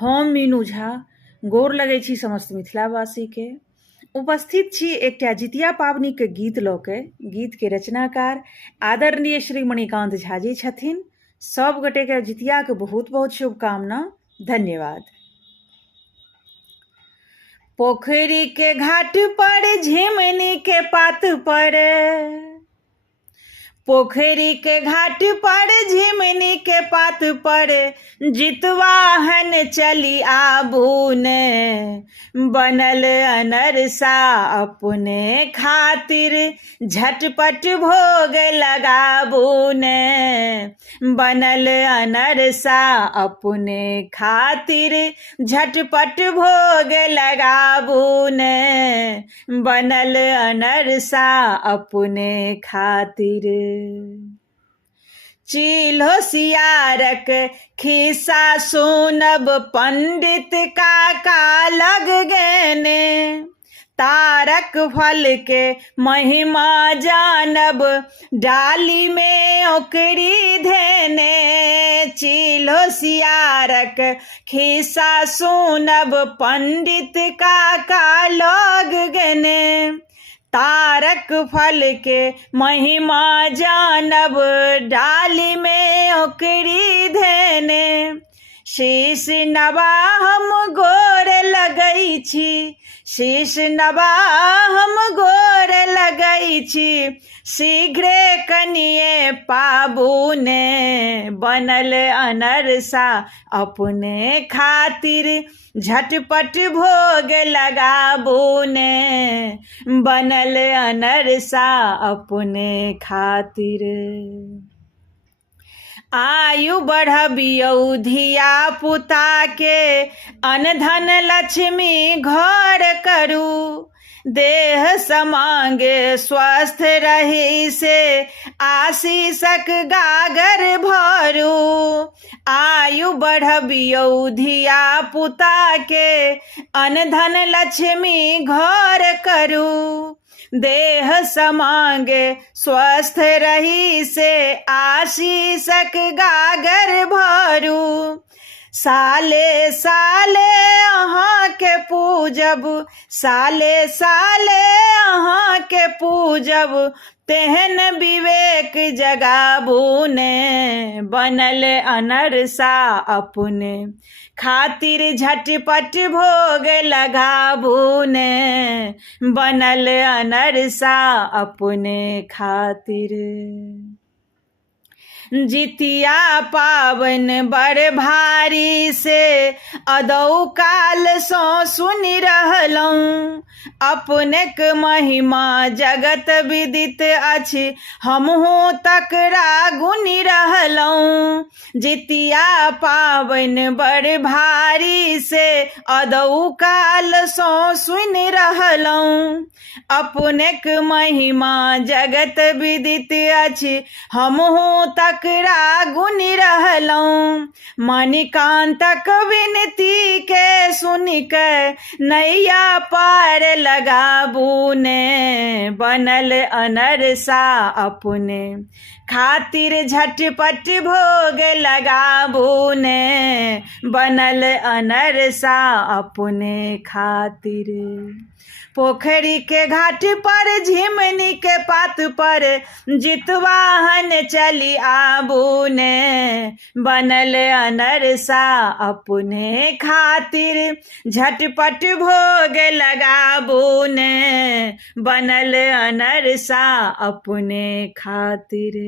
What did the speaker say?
हम मीनू झा गोर लगै छी समस्त मिथिलावासी के। उपस्थित छी एकटा जितिया पावनी के गीत लऽ के। गीत के रचनाकार आदरणीय श्री मणिकांत झा जी छथिन। सब गोटे के जितिया के बहुत बहुत शुभकामना। धन्यवाद। पोखरी के घाट पर झिमनी के पात पर, पोखरी के घाट पर झिमनी के पात पर, जितवाहन चली आबूने, बनल अनरसा अपने खातिर, झटपट भोग लगाबूने, बनल अनरसा अपने खातिर, झटपट भोग लगाबूने, बनल अनरसा अपने खातिर। चील होशियारक खिस्सा सुनब पंडित काका लग गेने, तारक फल के महिमा जानब डाली में ओकरी धेने। चील होशियारक खिस्सा सुनब पंडित काका लग गेने, तारक फल के महिमा जानब डाली में ओकरी धेने। शीश नवा हम गोर लगै छी, शीश नवा हम गोर लगै छी, शीघ्रे कनिए पाबूने, बनल अनरसा अपने खातिर, झटपट भोग लगाबूने, बनल अनरसा अपने खातिर। आयु बढ़बियौ धिया पुता के, अनधन लक्ष्मी घर करू, देह समांगे स्वस्थ रही से, आशीषक गागर भरू। आयु बढ़बियौ धिया पुता के, अनधन लक्ष्मी घर करू, देह समांगे स्वस्थ रही से, आशीषक गागर भरू। साले साले अहाँ के पूजब, साले साले अहाँ के पूजब, तेहन विवेक जगाबूने, बनल अनरसा अपने खातिर, झटपट भोग लगाबूने, बनल अनरसा अपने खातिर। जितिया पावन बड़ भारी से, अदौ काल सो सुनि रहलहुँ, अपनेक महिमा जगत विदित अछि, हमहूँ तकरा गुनि रहलहुँ। जितिया पावन बड़ भारी से, अदौ काल सो सुनि रहलहुँ, अपनेक महिमा जगत विदित अछि, हमहूँ तकरा गुनि रहलहुँ। मणिकांतक विनती के सुनि के, नैया पार लगाबूने, बनल अनरसा अपने खातिर, झटपट भोग लगाबूने, बनल अनरसा अपने खातिर। पोखरी के घाट पर झिमनी के पात पर, जितवाहन चली आबूने, बनल अनरसा अपने खातिर, झटपट भोग लगाबूने, बनल अनरसा अपने खातिर।